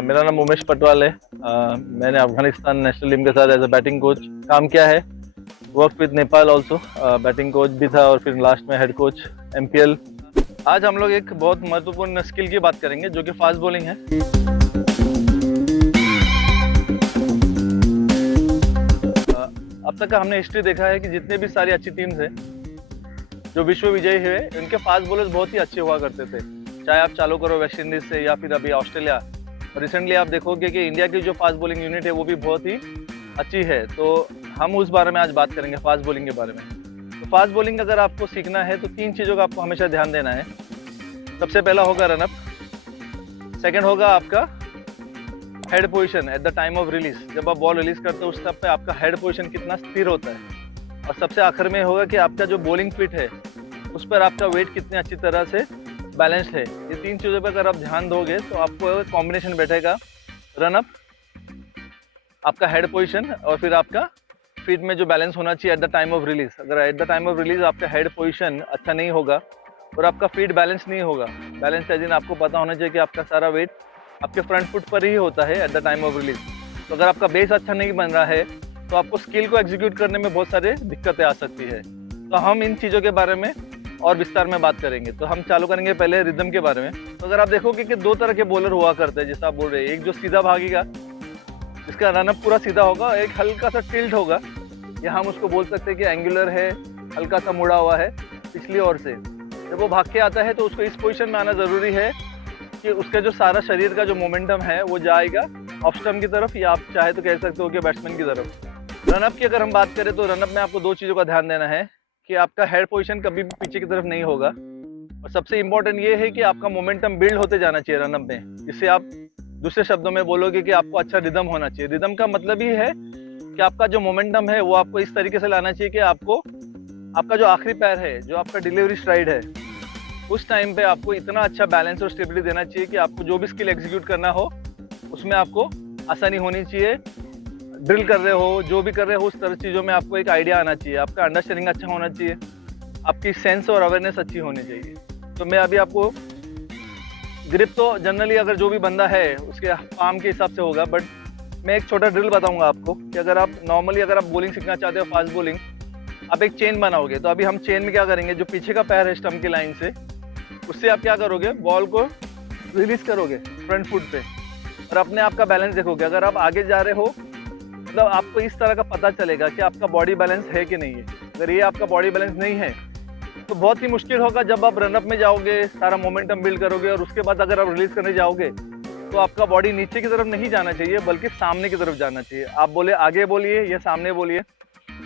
मेरा नाम उमेश पटवाल है। मैंने अफगानिस्तान नेशनल टीम के साथ एज अ बैटिंग कोच काम किया है। Work with Nepal also, batting coach भी था और फिर लास्ट में हेड कोच MPL। आज हम लोग एक बहुत महत्वपूर्ण स्किल की बात करेंगे जो कि फास्ट बॉलिंग है। अब तक का हमने हिस्ट्री देखा है कि जितने भी सारी अच्छी टीम्स हैं जो विश्व विजयी हुए, उनके फास्ट बॉलर्स बहुत ही अच्छे हुआ करते थे। चाहे आप चालू करो वेस्ट इंडीज से या फिर अभी ऑस्ट्रेलिया, और रिसेंटली आप देखोगे कि इंडिया की जो फास्ट बॉलिंग यूनिट है वो भी बहुत ही अच्छी है। तो हम उस बारे में आज बात करेंगे, फास्ट बॉलिंग के बारे में। तो फास्ट बॉलिंग अगर आपको सीखना है तो 3 चीज़ों का आपको हमेशा ध्यान देना है। सबसे पहला होगा रनअप, सेकेंड होगा आपका head position eight the time of release. जब आप बॉल रिलीज करते हो उस तब पे आपका हेड पोजीशन कितना स्थिर होता है। और सबसे आखिर में होगा कि आपका जो बॉलिंग फिट है उस पर आपका वेट कितने अच्छी तरह से बैलेंस्ड है। ये 3 चीज़ों पर अगर आप ध्यान दोगे तो आपको कॉम्बिनेशन बैठेगा रनअप, आपका हेड पोजीशन और फिर आपका फीट में जो बैलेंस होना चाहिए at the time of release. अगर at the time of release आपका हेड पोजीशन अच्छा नहीं होगा और आपका फीट बैलेंस नहीं होगा, बैलेंस एज इन आपको पता होना चाहिए कि आपका सारा वेट आपके फ्रंट फुट पर ही होता है eight the time of release. तो अगर आपका बेस अच्छा नहीं बन रहा है तो आपको स्किल को एग्जीक्यूट करने में बहुत सारे दिक्कतें आ सकती है। तो हम इन चीज़ों के बारे में और विस्तार में बात करेंगे। तो हम चालू करेंगे पहले रिदम के बारे में। तो अगर आप देखोगे कि 2 तरह के बॉलर हुआ करते हैं, जैसा आप बोल रहे हैं, एक जो सीधा भागेगा, इसका रनअप पूरा सीधा होगा, एक हल्का सा टिल्ट होगा, या हम उसको बोल सकते हैं कि एंगुलर है, हल्का सा मुड़ा हुआ है पिछली ओर से। जब वो भाग के आता है तो उसको इस पोजीशन में आना ज़रूरी है कि उसका जो सारा शरीर का जो मोमेंटम है वो जाएगा ऑफ स्टंप की तरफ, या आप चाहे तो कह सकते हो कि बैट्समैन की तरफ। रनअप की अगर हम बात करें तो रनअप में आपको 2 चीज़ों का ध्यान देना है कि आपका हेड पोजीशन कभी भी पीछे की तरफ नहीं होगा, और सबसे इंपॉर्टेंट ये है कि आपका मोमेंटम बिल्ड होते जाना चाहिए रनअप में। इससे आप दूसरे शब्दों में बोलोगे कि आपको अच्छा रिदम होना चाहिए। रिदम का मतलब ही है कि आपका जो मोमेंटम है वो आपको इस तरीके से लाना चाहिए कि आपको आपका जो आखिरी पैर है, जो आपका डिलीवरी स्ट्राइड है, उस टाइम पे आपको इतना अच्छा बैलेंस और स्टेबिलिटी देना चाहिए कि आपको जो भी स्किल एग्जीक्यूट करना हो उसमें आपको आसानी होनी चाहिए। ड्रिल कर रहे हो, जो भी कर रहे हो, उस तरह चीज़ों में आपको एक आइडिया आना चाहिए, आपका अंडरस्टैंडिंग अच्छा होना चाहिए, आपकी सेंस और अवेयरनेस अच्छी होनी चाहिए। तो मैं अभी आपको ग्रिप तो जनरली अगर जो भी बंदा है उसके पाम के हिसाब से होगा, बट मैं एक छोटा ड्रिल बताऊंगा आपको कि अगर आप नॉर्मली अगर आप बॉलिंग सीखना चाहते हो फास्ट बॉलिंग, आप एक चेन बनाओगे। तो अभी हम चेन में क्या करेंगे, जो पीछे का पैर है स्टंप की लाइन से, उससे आप क्या करोगे, बॉल को रिलीज करोगे फ्रंट फुट पे और अपने आप का बैलेंस देखोगे। अगर आप आगे जा रहे हो मतलब आपको इस तरह का पता चलेगा कि आपका बॉडी बैलेंस है कि नहीं है। अगर ये आपका बॉडी बैलेंस नहीं है तो बहुत ही मुश्किल होगा जब आप रनअप में जाओगे, सारा मोमेंटम बिल्ड करोगे और उसके बाद अगर आप रिलीज करने जाओगे तो आपका बॉडी नीचे की तरफ नहीं जाना चाहिए बल्कि सामने की तरफ जाना चाहिए। आप बोले आगे बोलिए या सामने बोलिए।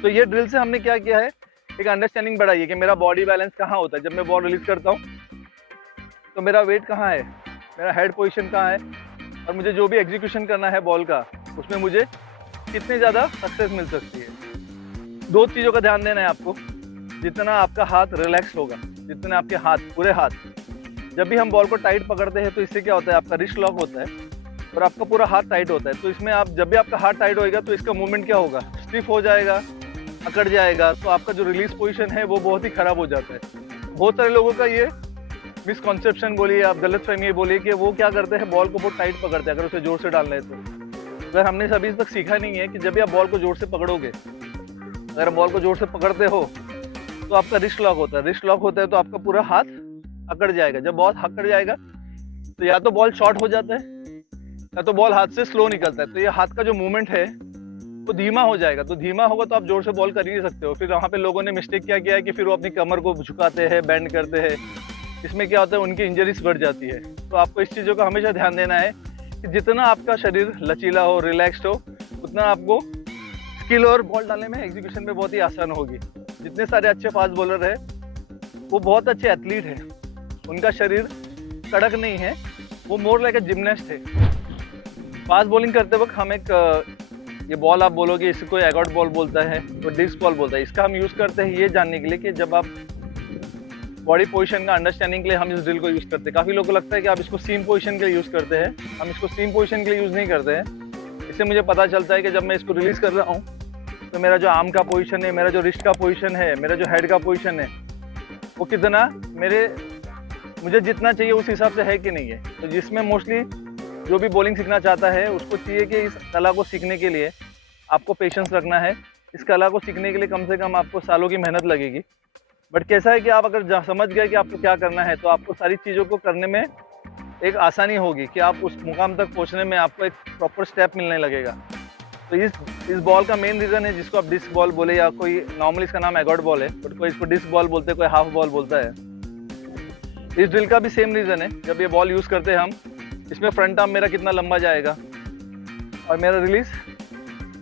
तो ये ड्रिल से हमने क्या किया है, एक अंडरस्टैंडिंग बढ़ाई है कि मेरा बॉडी बैलेंस कहाँ होता है। जब मैं बॉल रिलीज करता हूँ तो मेरा वेट कहाँ है, मेरा हेड पोजीशन कहाँ है, और मुझे जो भी एग्जीक्यूशन करना है बॉल का उसमें मुझे कितनी ज़्यादा सक्सेस मिल सकती है। 2 चीज़ों का ध्यान देना है आपको। जितना आपका हाथ रिलैक्स होगा, जितने आपके हाथ, पूरे हाथ, जब भी हम बॉल को टाइट पकड़ते हैं तो इससे क्या होता है, आपका रिस्ट लॉक होता है और आपका पूरा हाथ टाइट होता है। तो इसमें आप जब भी आपका हाथ टाइट होएगा तो इसका मूवमेंट क्या होगा, स्टिफ हो जाएगा, अकड़ जाएगा। तो आपका जो रिलीज पोजीशन है वो बहुत ही ख़राब हो जाता है। बहुत सारे लोगों का ये मिसकॉन्सेप्शन बोलिए, आप गलत फहमी बोलिए कि वो क्या करते हैं, बॉल को बहुत टाइट पकड़ते हैं अगर उसे जोर से डालना है तो। अगर हमने अभी तक सीखा नहीं है कि जब भी आप बॉल को जोर से पकड़ोगे, अगर बॉल को जोर से पकड़ते हो तो आपका रिस्ट लॉक होता है। रिस्ट लॉक होता है तो आपका पूरा हाथ अकड़ जाएगा। जब बहुत अकड़ जाएगा तो या तो बॉल शॉर्ट हो जाता है या तो बॉल हाथ से स्लो निकलता है। तो ये हाथ का जो मूवमेंट है वो धीमा हो जाएगा। तो धीमा होगा तो आप जोर से बॉल कर ही नहीं सकते हो। फिर वहाँ पे लोगों ने मिस्टेक क्या किया है कि फिर वो अपनी कमर को झुकाते हैं, बेंड करते हैं। इसमें क्या होता है, उनकी इंजरीज बढ़ जाती है। तो आपको इस चीज़ों का हमेशा ध्यान देना है कि जितना आपका शरीर लचीला हो, रिलैक्स्ड हो, उतना आपको स्किल और बॉल डालने में, एग्जीक्यूशन में बहुत ही आसान होगी। जितने सारे अच्छे फास्ट बॉलर हैं वो बहुत अच्छे एथलीट हैं, उनका शरीर कड़क नहीं है, वो मोर लाइक ए जिमनास्ट है। फास्ट बॉलिंग करते वक्त हम एक ये बॉल आप बोलोगे इसको एगॉट बॉल बोलता है, तो डिस्क बॉल बोलता है। इसका हम यूज़ करते हैं ये जानने के लिए कि जब आप बॉडी पोजीशन का अंडरस्टैंडिंग के लिए हम इस ड्रिल को यूज़ करते हैं। काफ़ी लोगों को लगता है कि आप इसको सीम पोजीशन के लिए यूज़ करते हैं। हम इसको सीम पोजीशन के लिए यूज़ नहीं करते हैं। इससे मुझे पता चलता है कि जब मैं इसको रिलीज़ कर रहा हूँ तो मेरा जो आर्म का पोजीशन है, मेरा जो रिस्ट का पोजीशन है, मेरा जो हेड का पोजीशन है, वो कितना मुझे जितना चाहिए उस हिसाब से है कि नहीं है। तो जिसमें मोस्टली जो भी बॉलिंग सीखना चाहता है उसको चाहिए कि इस कला को सीखने के लिए आपको पेशेंस रखना है। इस कला को सीखने के लिए कम से कम आपको सालों की मेहनत लगेगी। बट कैसा है कि आप अगर समझ गए कि आपको क्या करना है तो आपको सारी चीज़ों को करने में एक आसानी होगी कि आप उस मुकाम तक पहुंचने में आपको एक प्रॉपर स्टेप मिलने लगेगा। तो इस बॉल का मेन रीज़न है, जिसको आप डिस्क बॉल बोले या कोई नॉर्मली इसका नाम एगॉट बॉल है, बट कोई इसको डिस्क बॉल बोलते हैं, कोई हाफ बॉल बोलता है। इस ड्रिल का भी सेम रीज़न है। जब ये बॉल यूज़ करते हैं हम, इसमें फ्रंट आर्म मेरा कितना लंबा जाएगा और मेरा रिलीज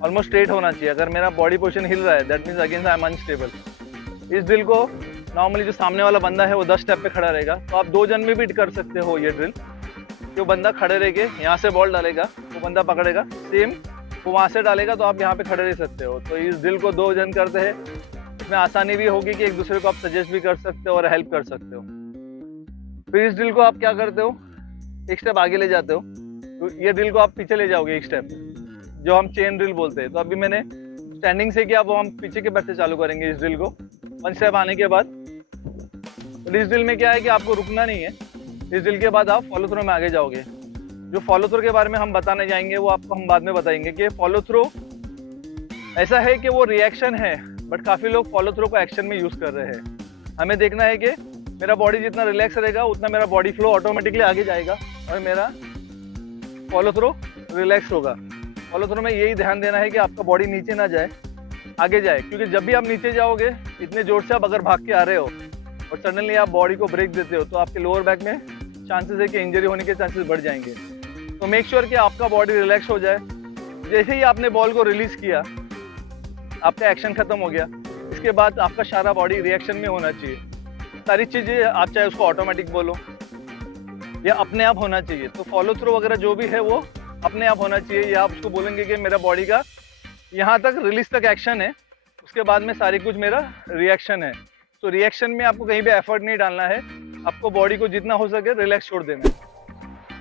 ऑलमोस्ट स्ट्रेट होना चाहिए। अगर मेरा बॉडी पोजीशन हिल रहा है that means against I am unstable. इस ड्रिल को नॉर्मली जो सामने वाला बंदा है वो 10 स्टेप पे खड़ा रहेगा, तो आप 2 जन में भी कर सकते हो ये ड्रिल। जो बंदा खड़े रह के यहाँ से बॉल डालेगा, वो बंदा पकड़ेगा, सेम वो वहाँ से डालेगा, तो आप यहाँ पे खड़े रह सकते हो। तो इस ड्रिल को 2 जन करते हैं, इसमें आसानी भी होगी कि एक दूसरे को आप सजेस्ट भी कर सकते हो और हेल्प कर सकते हो। फिर इस ड्रिल को आप क्या करते हो, एक स्टेप आगे ले जाते हो, तो ये ड्रिल को आप पीछे ले जाओगे एक स्टेप, जो हम चेन ड्रिल बोलते हैं। तो अभी मैंने स्टैंडिंग से किया, वो हम पीछे के बैठ से चालू करेंगे इस ड्रिल को 1 स्टेप आने के बाद। तो इस ड्रिल में क्या है कि आपको रुकना नहीं है। इस ड्रिल के बाद आप फॉलो थ्रो में आगे जाओगे। जो फॉलो थ्रो के बारे में हम बताने जाएंगे वो आपको हम बाद में बताएंगे कि फॉलो थ्रो ऐसा है कि वो रिएक्शन है, बट काफ़ी लोग फॉलो थ्रो को एक्शन में यूज़ कर रहे हैं। हमें देखना है कि मेरा बॉडी जितना रिलैक्स रहेगा उतना मेरा बॉडी फ्लो ऑटोमेटिकली आगे जाएगा और मेरा फॉलो थ्रो रिलैक्स होगा। फॉलो थ्रो में यही ध्यान देना है कि आपका बॉडी नीचे ना जाए, आगे जाए, क्योंकि जब भी आप नीचे जाओगे इतने जोर से आप अगर भाग के आ रहे हो और सडनली आप बॉडी को ब्रेक देते हो तो आपके लोअर बैक में चांसेस है कि इंजरी होने के चांसेस बढ़ जाएंगे। तो मेक श्योर कि आपका बॉडी रिलैक्स हो जाए। जैसे ही आपने बॉल को रिलीज किया, आपका एक्शन खत्म हो गया, इसके बाद आपका सारा बॉडी रिएक्शन में होना चाहिए। सारी चीज़ें आप चाहे उसको ऑटोमेटिक बोलो या अपने आप होना चाहिए। तो फॉलो थ्रो वगैरह जो भी है वो अपने आप होना चाहिए, या आप उसको बोलेंगे कि मेरा बॉडी का यहाँ तक रिलीज तक एक्शन है, उसके बाद में सारी कुछ मेरा रिएक्शन है। तो रिएक्शन में आपको कहीं भी एफर्ट नहीं डालना है, आपको बॉडी को जितना हो सके रिलैक्स छोड़ देना है।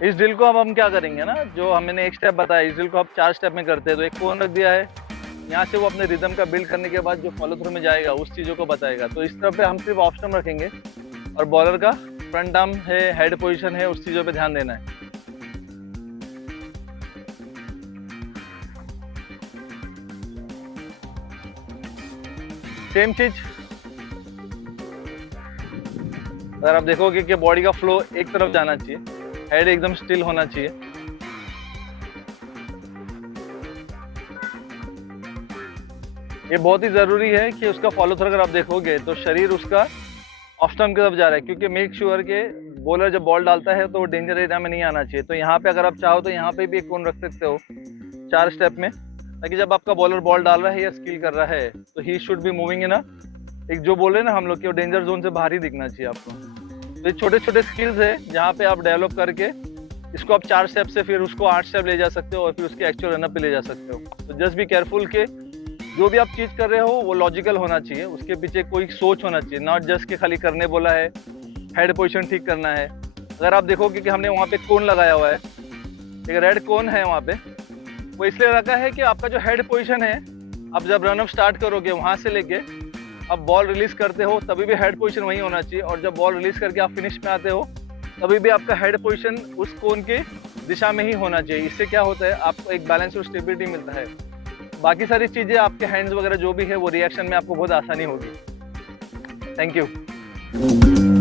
इस ड्रिल को अब हम क्या करेंगे ना, जो हमने एक स्टेप बताया, इस ड्रिल को आप 4 स्टेप में करते हैं। तो एक कोन रख दिया है, यहाँ से वो अपने रिदम का बिल्ड करने के बाद जो फॉलो थ्रू में जाएगा उस चीज़ों को बताएगा। तो इस तरह पे हम सिर्फ ऑफ स्टंप रखेंगे और बॉलर का फ्रंट आर्म है, हेड पोजीशन है, उस चीज़ों पे ध्यान देना है। सेम चीज अगर आप देखोगे कि बॉडी का फ्लो एक तरफ जाना चाहिए, हेड एकदम स्टिल होना चाहिए। ये बहुत ही जरूरी है कि उसका फॉलो थ्रू अगर आप देखोगे तो शरीर उसका ऑफ स्टंप की तरफ जा रहा है, क्योंकि मेक श्योर के बॉलर जब बॉल डालता है तो वो डेंजर एरिया में नहीं आना चाहिए। तो यहाँ पे अगर आप चाहो तो यहाँ पे भी एक कोन रख सकते हो 4 स्टेप में, ताकि जब आपका बॉलर बॉल डाल रहा है या स्किल कर रहा है तो he should be moving in एक जो बोले ना हम लोग कि वो डेंजर जोन से बाहर ही दिखना चाहिए आपको। तो ये छोटे छोटे स्किल्स है जहाँ पे आप डेवलप करके इसको आप 4 स्टेप से फिर उसको 8 स्टेप ले जा सकते हो और फिर उसके एक्चुअल रनअप पे ले जा सकते हो। तो जस्ट बी केयरफुल के जो भी आप चीज़ कर रहे हो वो लॉजिकल होना चाहिए, उसके पीछे कोई सोच होना चाहिए, नॉट जस्ट के खाली करने बोला है, हेड पोजीशन ठीक करना है। अगर आप देखोगे कि हमने वहाँ पे कोन लगाया हुआ है, एक रेड कोन है वहाँ पे, वो इसलिए रखा है कि आपका जो हेड पोजीशन है, आप जब रनअप स्टार्ट करोगे वहाँ से लेके आप बॉल रिलीज करते हो तभी भी हेड पोजीशन वही होना चाहिए, और जब बॉल रिलीज करके आप फिनिश में आते हो तभी भी आपका हेड पोजीशन उस कोन के दिशा में ही होना चाहिए। इससे क्या होता है, आपको एक बैलेंस और स्टेबिलिटी मिलता है। बाकी सारी चीज़ें आपके हैंड्स वगैरह जो भी है वो रिएक्शन में आपको बहुत आसानी होगी। Thank you.